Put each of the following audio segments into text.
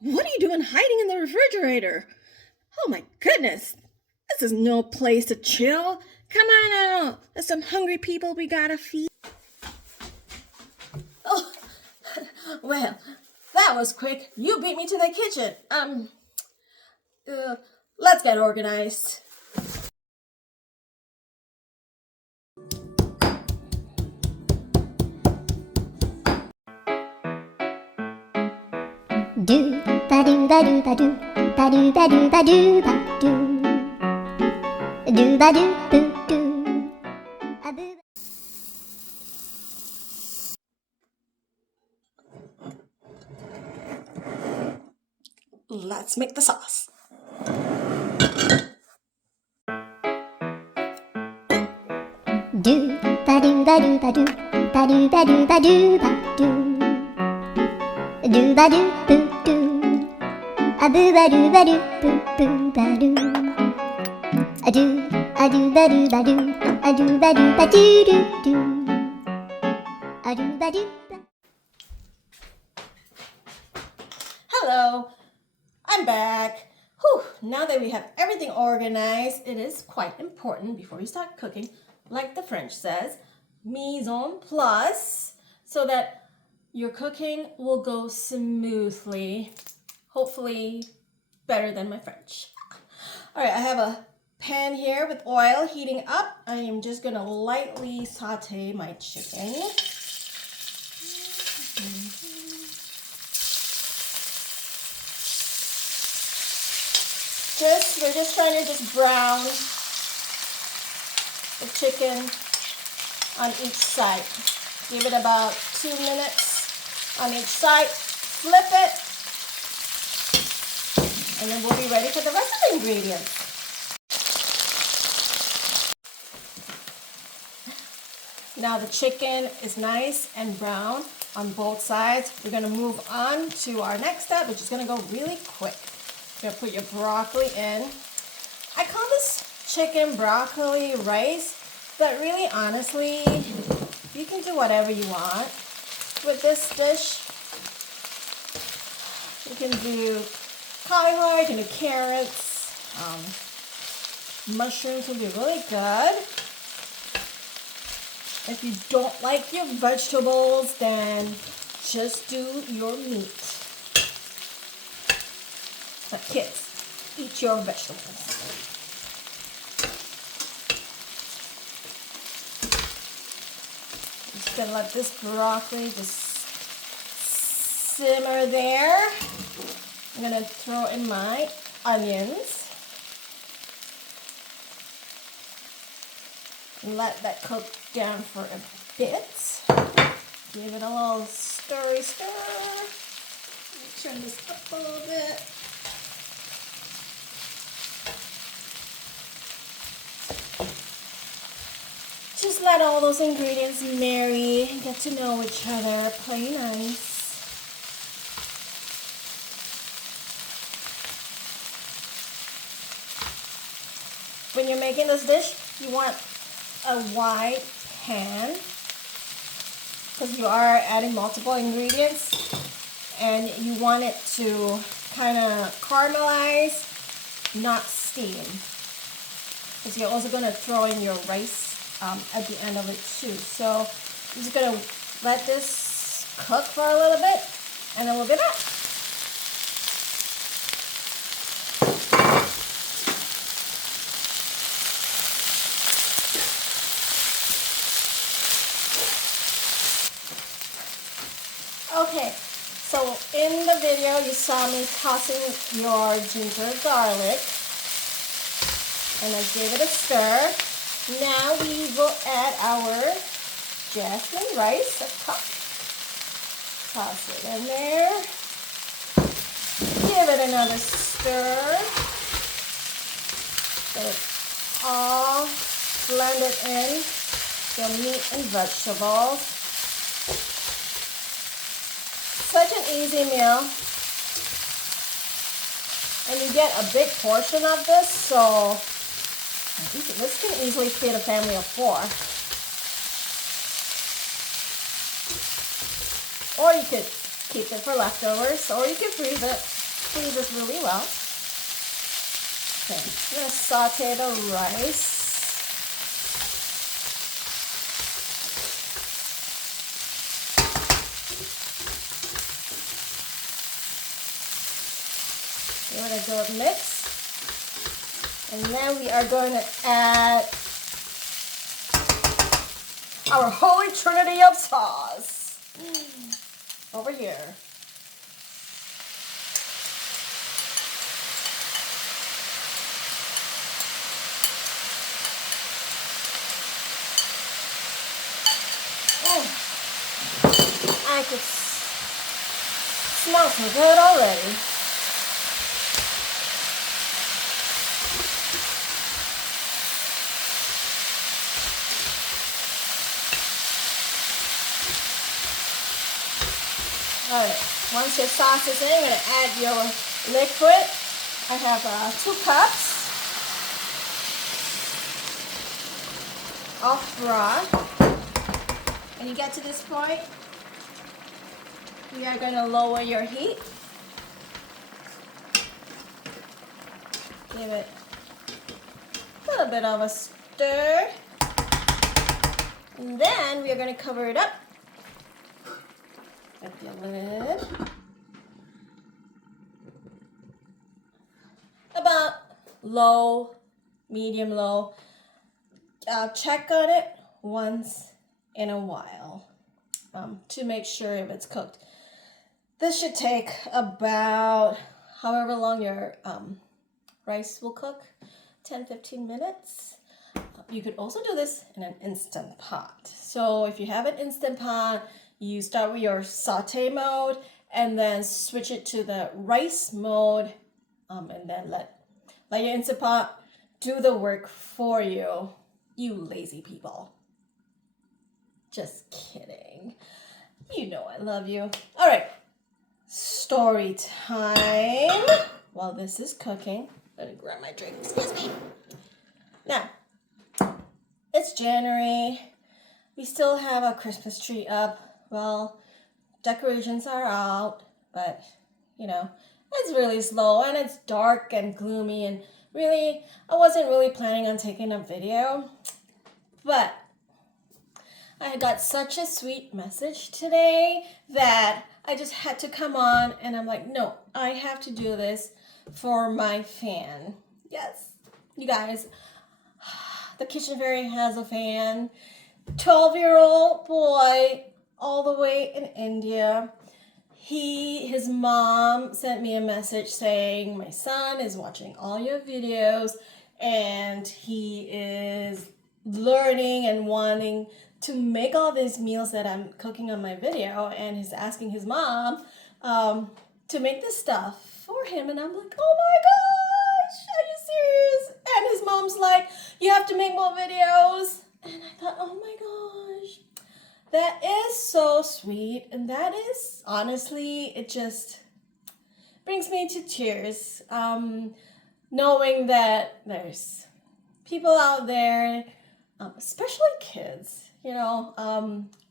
What are you doing hiding in the refrigerator? Oh my goodness. This is no place to chill. Come on out. There's some hungry people we gotta feed. Oh, well, that was quick. You beat me to the kitchen. Let's get organized. Do ba do ba do ba do ba do ba do ba do ba do ba do boo do a boo. Let's make the sauce. Do ba do ba do ba do ba do ba do ba do ba do ba do boo do a boo ba do boo boo ba do a do ba do ba do a do ba do ba do do a do ba do. Hello, I'm back. Whew, now that we have everything organized, it is quite important before you start cooking, like the French says, mise en place, so that your cooking will go smoothly, hopefully better than my French. All right, I have a pan here with oil heating up. I am just gonna lightly saute my chicken. We're just trying to brown the chicken on each side. Give it about 2 minutes on each side. Flip it. And then we'll be ready for the rest of the ingredients. Now the chicken is nice and brown on both sides. We're gonna move on to our next step, which is gonna go really quick. You're gonna put your broccoli in. I call this chicken broccoli rice, but really honestly, you can do whatever you want with this dish. You can do cauliflower, you can do carrots, mushrooms will be really good. If you don't like your vegetables, then just do your meat. But kids, eat your vegetables. I'm just gonna let this broccoli just simmer there. I'm gonna throw in my onions. Let that cook down for a bit. Give it a little stir. Turn this up a little bit. Just let all those ingredients marry and get to know each other. Play nice. When you're making this dish, you want a wide pan because you are adding multiple ingredients and you want it to kind of caramelize, not steam, because you're also going to throw in your rice at the end of it too. So I'm just going to let this cook for a little bit and then we'll be back. Okay, so in the video you saw me tossing your ginger garlic and I gave it a stir. Now we will add our jasmine rice, a cup. Toss it in there. Give it another stir. So it's all blended in, your meat and vegetables. Such an easy meal, and you get a big portion of this, so this can easily feed a family of 4. Or you could keep it for leftovers, or you can freeze it. squeeze this really well. Okay, I'm gonna saute the rice. We're gonna do a mix. And then we are going to add our holy trinity of sauce over here. I could smell so good already. Alright, once your sauce is in, you're going to add your liquid. I have 2 cups of broth. When you get to this point, we are going to lower your heat. Give it a little bit of a stir. And then we are going to cover it up. Get the lid. About low, medium low. Check on it once in a while to make sure if it's cooked. This should take about however long your rice will cook, 10-15 minutes. You could also do this in an Instant Pot. So if you have an Instant Pot, you start with your saute mode and then switch it to the rice mode and then let your Instant Pot do the work for you. You lazy people. Just kidding. You know I love you. All right, story time. While this is cooking, let me grab my drink, excuse me. Now, it's January. We still have a Christmas tree up. Well, decorations are out, but you know, it's really slow and it's dark and gloomy and really, I wasn't really planning on taking a video, but I got such a sweet message today that I just had to come on and I'm like, no, I have to do this for my fan. Yes, you guys, the Kitchen Fairy has a fan. 12-year-old boy all the way in India. His mom sent me a message saying, my son is watching all your videos and he is learning and wanting to make all these meals that I'm cooking on my video, and he's asking his mom to make this stuff for him. And I'm like, oh my gosh, are you serious? And his mom's like, you have to make more videos. And I thought, oh my gosh, that is so sweet. And that is, honestly, it just brings me to tears. Knowing that there's people out there, especially kids, you know,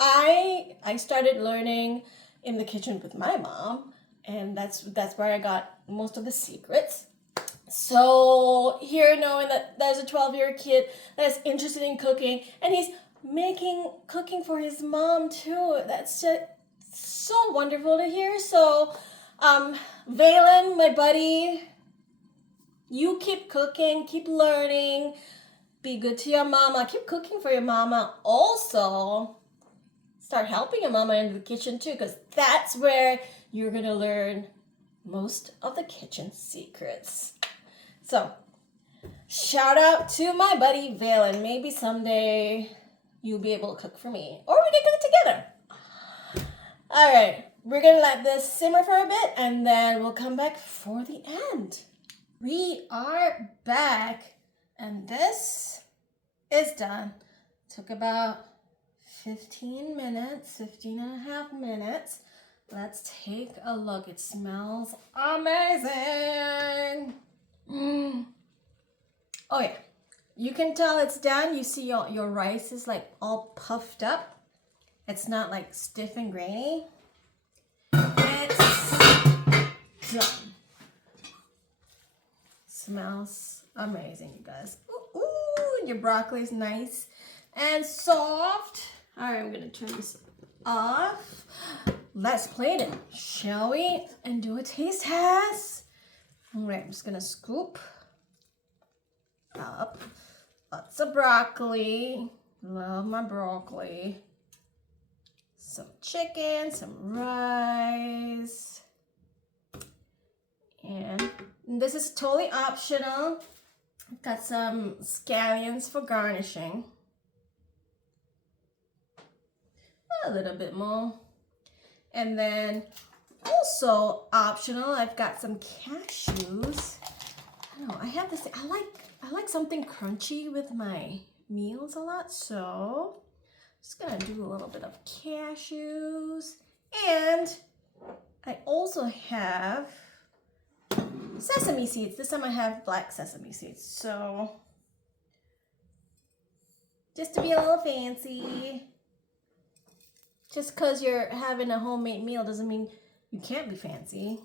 I started learning in the kitchen with my mom, and that's where I got most of the secrets. So here, knowing that there's a 12-year kid that's interested in cooking, and he's cooking for his mom too, that's just so wonderful to hear. So, Valen, my buddy, you keep cooking, keep learning, be good to your mama, keep cooking for your mama. Also, start helping your mama in the kitchen too, because that's where you're gonna learn most of the kitchen secrets. So, shout out to my buddy Valen. Maybe someday you'll be able to cook for me, or we can cook together. All right, we're gonna let this simmer for a bit, and then we'll come back for the end. We are back, and this is done. Took about 15 minutes, 15 and a half minutes. Let's take a look. It smells amazing. Oh yeah, you can tell it's done. You see your rice is like all puffed up. It's not like stiff and grainy. It's done. smells amazing, you guys. Ooh, ooh, your broccoli is nice and soft. All right, I'm gonna turn this off. Let's plate it, shall we? And do a taste test. All right, I'm just gonna scoop up lots of broccoli. Love my broccoli. Some chicken, some rice. And this is totally optional. Got some scallions for garnishing. A little bit more. And then also optional, I've got some cashews. I don't know, I have this, I like something crunchy with my meals a lot, so just gonna do a little bit of cashews. And I also have sesame seeds. This time I have black sesame seeds. So just to be a little fancy. Just because you're having a homemade meal doesn't mean you can't be fancy.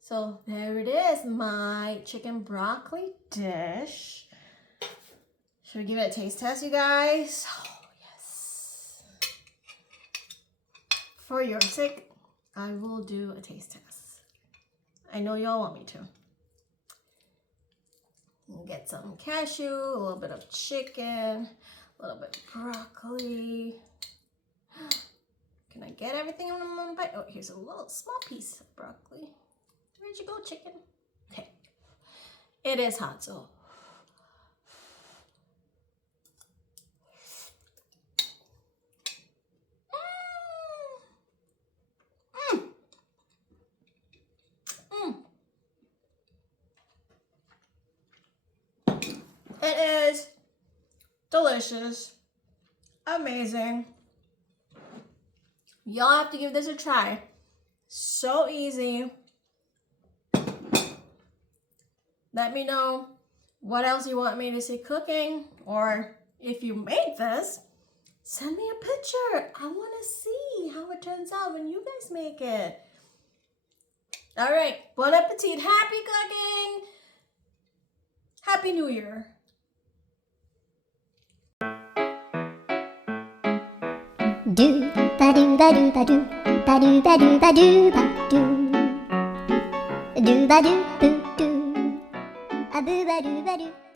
So there it is, my chicken broccoli dish. Should we give it a taste test, you guys? Oh, yes. For your sake, I will do a taste test. I know y'all want me to. We'll get some cashew, a little bit of chicken, a little bit of broccoli. Can I get everything in one bite? Oh, here's a little small piece of broccoli. Where'd you go, chicken? Okay. It is hot, so. It is delicious, amazing. Y'all have to give this a try. So easy. Let me know what else you want me to see cooking, or if you made this, send me a picture. I want to see how it turns out when you guys make it. All right, bon appetit, happy cooking, happy New Year. Do ba do ba do ba do ba do ba do ba do ba do ba do boo do a boo ba do ba do.